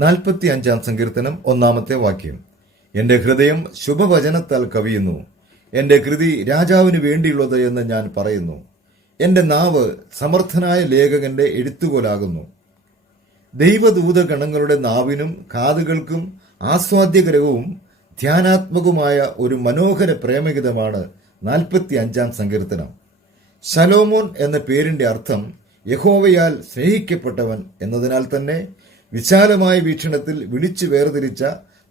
45 സങ്കീർത്തനം 1 വാക്യം. എന്റെ ഹൃദയം ശുഭവചനത്താൽ കവിയുന്നു. എന്റെ കൃതി രാജാവിന് വേണ്ടിയുള്ളത് എന്ന് ഞാൻ പറയുന്നു. എന്റെ നാവ് സമർത്ഥനായ ലേഖകന്റെ എഴുത്തുപോലാകുന്നു. ദൈവദൂതഗണങ്ങളുടെ നാവിനും കാതുകൾക്കും ആസ്വാദ്യകരവും ധ്യാനാത്മകവുമായ ഒരു മനോഹര പ്രേമഗീതമാണ് 45 സങ്കീർത്തനം. ശലോമോൻ എന്ന പേരിന്റെ അർത്ഥം യഹോവയാൽ സ്നേഹിക്കപ്പെട്ടവൻ എന്നതിനാൽ തന്നെ വിശാലമായ വീക്ഷണത്തിൽ വിളിച്ചു വേർതിരിച്ച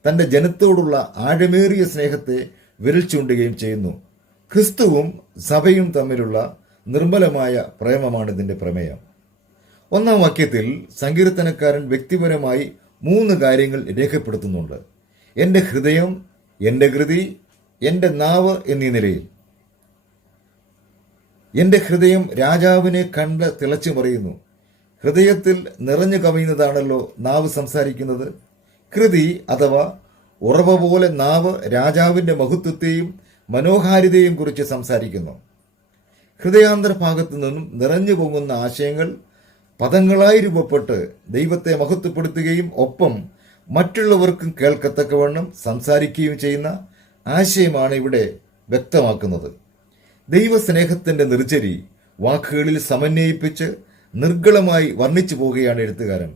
തന്റെ ജനത്തോടുള്ള ആഴമേറിയ സ്നേഹത്തെ വിരൽ ചൂണ്ടുകയും ചെയ്യുന്നു. ക്രിസ്തുവും സഭയും തമ്മിലുള്ള നിർമ്മലമായ പ്രേമമാണ് ഇതിന്റെ പ്രമേയം. 1 വാക്യത്തിൽ സങ്കീർത്തനക്കാരൻ വ്യക്തിപരമായി 3 കാര്യങ്ങൾ രേഖപ്പെടുത്തുന്നുണ്ട്. എന്റെ ഹൃദയം, എന്റെ കൃതി, എന്റെ നാവ് എന്നീ നിലയിൽ. എന്റെ ഹൃദയം രാജാവിനെ കണ്ട് തിളച്ചു മറിയുന്നു. ഹൃദയത്തിൽ നിറഞ്ഞു കവിയുന്നതാണല്ലോ നാവ് സംസാരിക്കുന്നത്. കൃതി അഥവാ ഉറവ പോലെ നാവ് രാജാവിന്റെ മഹത്വത്തെയും മനോഹാരിതയെയും കുറിച്ച് സംസാരിക്കുന്നു. ഹൃദയാന്തർഭാഗത്തു നിന്നും നിറഞ്ഞു പോകുന്ന ആശയങ്ങൾ പദങ്ങളായി രൂപപ്പെട്ട് ദൈവത്തെ മഹത്വപ്പെടുത്തുകയും ഒപ്പം മറ്റുള്ളവർക്കും കേൾക്കത്തക്കവണ്ണം സംസാരിക്കുകയും ചെയ്യുന്ന ആശയമാണ് ഇവിടെ വ്യക്തമാക്കുന്നത്. ദൈവസ്നേഹത്തിന്റെ നിർജ്ജരി വാക്കുകളിൽ സമന്വയിപ്പിച്ച് നിർഗളമായി വർണ്ണിച്ചു പോവുകയാണ് എഴുത്തുകാരൻ.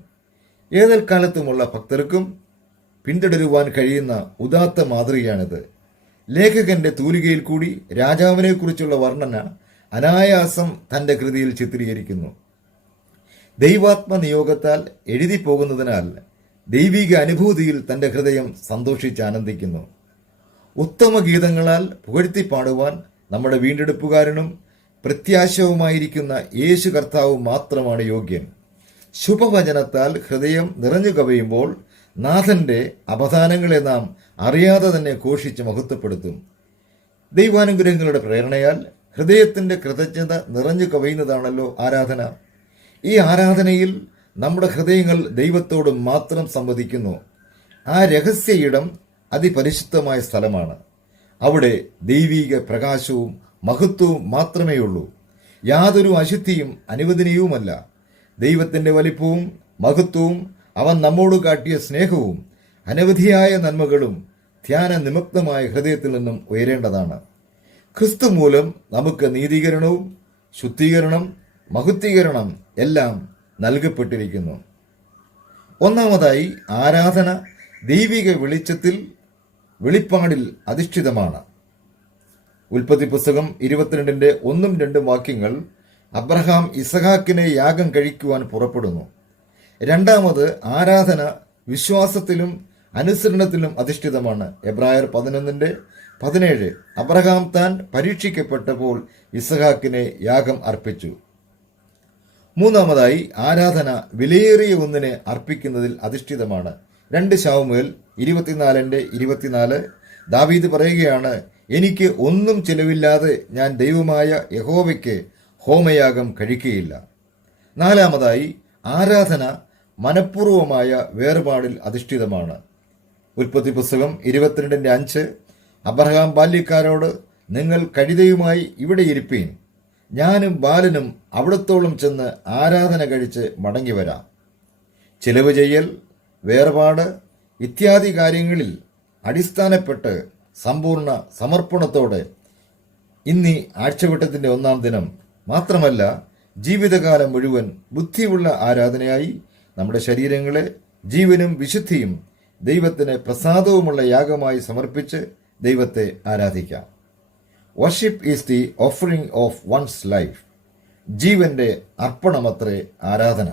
ഏതൽക്കാലത്തുമുള്ള ഭക്തർക്കും പിന്തുടരുവാൻ കഴിയുന്ന ഉദാത്ത മാതൃകയാണിത്. ലേഖകന്റെ തൂലികയിൽ കൂടി രാജാവിനെക്കുറിച്ചുള്ള വർണ്ണന അനായാസം തന്റെ കൃതിയിൽ ചിത്രീകരിക്കുന്നു. ദൈവാത്മനിയോഗത്താൽ എഴുതി പോകുന്നതിനാൽ ദൈവിക അനുഭൂതിയിൽ തന്റെ ഹൃദയം സന്തോഷിച്ചാനന്ദിക്കുന്നു. ഉത്തമ ഗീതങ്ങളാൽ പുകഴ്ത്തി പാടുവാൻ നമ്മുടെ വീണ്ടെടുപ്പുകാരനും പ്രത്യാശവുമായിരിക്കുന്ന യേശു കർത്താവ് മാത്രമാണ് യോഗ്യൻ. ശുഭവചനത്താൽ ഹൃദയം നിറഞ്ഞു കവിയുമ്പോൾ നാഥന്റെ അവധാനങ്ങളെ നാം അറിയാതെ തന്നെ ഘോഷിച്ച് മഹത്വപ്പെടുത്തും. ദൈവാനുഗ്രഹങ്ങളുടെ പ്രേരണയാൽ ഹൃദയത്തിന്റെ കൃതജ്ഞത നിറഞ്ഞു കവിയുന്നതാണല്ലോ ആരാധന. ഈ ആരാധനയിൽ നമ്മുടെ ഹൃദയങ്ങൾ ദൈവത്തോട് മാത്രം സംവദിക്കുന്നു. ആ രഹസ്യ ഇടം അതിപരിശുദ്ധമായ സ്ഥലമാണ്. അവിടെ ദൈവീക പ്രകാശവും മഹത്വവും മാത്രമേയുള്ളൂ. യാതൊരു അശുദ്ധിയും അനുവദനീയവുമല്ല. ദൈവത്തിന്റെ വലിപ്പവും മഹത്വവും അവൻ നമ്മോട് കാട്ടിയ സ്നേഹവും അനവധിയായ നന്മകളും ധ്യാന നിമഗ്നമായ ഹൃദയത്തിൽ നിന്നും ഉയരേണ്ടതാണ്. ക്രിസ്തു മൂലം നമുക്ക് നീതീകരണവും ശുദ്ധീകരണം, മഹത്വീകരണം എല്ലാം നൽകപ്പെട്ടിരിക്കുന്നു. ഒന്നാമതായി, ആരാധന ദൈവിക വെളിച്ചത്തിൽ വെളിപ്പാടിൽ അധിഷ്ഠിതമാണ്. ഉൽപ്പത്തി പുസ്തകം 22 1-2 വാക്യങ്ങൾ അബ്രഹാം ഇസഹാക്കിനെ യാഗം കഴിക്കുവാൻ പുറപ്പെടുന്നു. രണ്ടാമത്, ആരാധന വിശ്വാസത്തിലും അനുസരണത്തിലും അധിഷ്ഠിതമാണ്. എബ്രായർ 11:17 അബ്രഹാം താൻ പരീക്ഷിക്കപ്പെട്ടപ്പോൾ ഇസഹാക്കിനെ യാഗം അർപ്പിച്ചു. മൂന്നാമതായി, ആരാധന വിലയേറിയ ഒന്നിനെ അർപ്പിക്കുന്നതിൽ അധിഷ്ഠിതമാണ്. 2 ശമൂവേൽ 24:24 ദാവീദ് പറയുകയാണ്, എനിക്ക് ഒന്നും ചിലവില്ലാതെ ഞാൻ ദൈവമായ യഹോവയ്ക്ക് ഹോമയാഗം കഴിക്കുകയില്ല. നാലാമതായി, ആരാധന മനഃപൂർവമായ വേർപാടിൽ അധിഷ്ഠിതമാണ്. ഉൽപ്പത്തി പുസ്തകം 22:5 അബ്രഹാം ബാല്യക്കാരോട്, നിങ്ങൾ കഴുതയുമായി ഇവിടെ ഇരിപ്പീൻ, ഞാനും ബാലനും അവിടത്തോളം ചെന്ന് ആരാധന കഴിച്ച് മടങ്ങി വരാം. ചിലവ് ചെയ്യൽ, വേർപാട് ഇത്യാദി കാര്യങ്ങളിൽ അടിസ്ഥാനപ്പെട്ട് സമ്പൂർണ്ണ സമർപ്പണത്തോടെ ഇന്നീ ആഴ്ചവട്ടത്തിന്റെ 1-ാം ദിനം മാത്രമല്ല ജീവിതകാലം മുഴുവൻ ബുദ്ധിയുള്ള ആരാധനയായി നമ്മുടെ ശരീരങ്ങളെ ജീവനും വിശുദ്ധിയും ദൈവത്തിന് പ്രസാദവുമുള്ള യാഗമായി സമർപ്പിച്ച് ദൈവത്തെ ആരാധിക്കാം. Worship is the offering of wands life. ജീവന്റെ അർപ്പണമത്രേ ആരാധന.